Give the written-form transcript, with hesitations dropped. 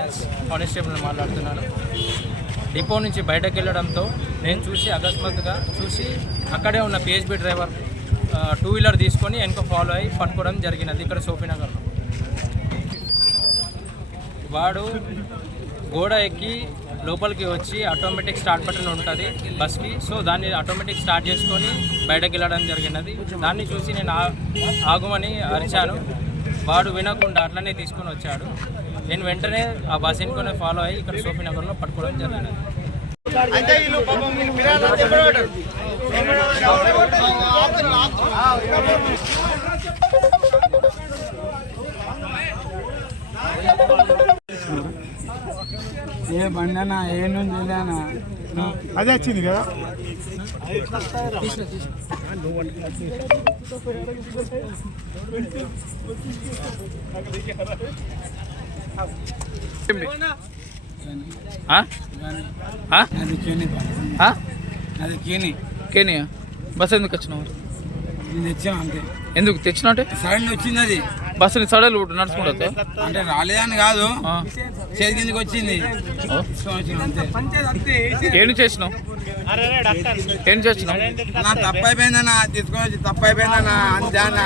Constable మాట్లాడుతున్నాను. Depot నుంచి బయటకు వెళ్ళడంతో నేను చూసి అకస్మాత్తుగా అక్కడే ఉన్న పిహెచ్బి డ్రైవర్ టూ వీలర్ తీసుకొని వెనక ఫాలో అయ్యి పట్టుకోవడం జరిగినది. ఇక్కడ సోఫీనగర్లో వాడు గోడ ఎక్కి లోపలికి వచ్చి ఆటోమేటిక్ స్టార్ట్ బటన్ ఉంటుంది బస్కి. సో దాన్ని ఆటోమేటిక్ స్టార్ట్ చేసుకొని బయటకు వెళ్ళడం జరిగినది. దాన్ని చూసి నేను ఆగుమని అరిచాను. వాడు వినకుండా అట్లనే తీసుకొని వచ్చాడు. నేను వెంటనే ఆ బస్ ఎన్నుకొని ఫాలో అయ్యి ఇక్కడ సోఫీనగర్లో పట్టుకోవడం జరిగినది. ఏ బండనా ఏ నుంచి వెళ్ళానా అదే వచ్చింది కదా. అది కేని కేనియా బస్ ఎందుకు వచ్చినావు? నేను తెచ్చాను అంతే. ఎందుకు తెచ్చినా అంటే సడన్ వచ్చింది అది బస్సుని సడలు నడుచుకుంటా అంటే రాలేదని కాదు, చేతి కిందకి వచ్చింది అంతే. ఏం చేసినావు? ఏం చేసినావు? నా తప్పు అయిపోయిందన్నా, తీసుకొని వచ్చి తప్పు అయిపోయిందన్నా అంతే అన్న.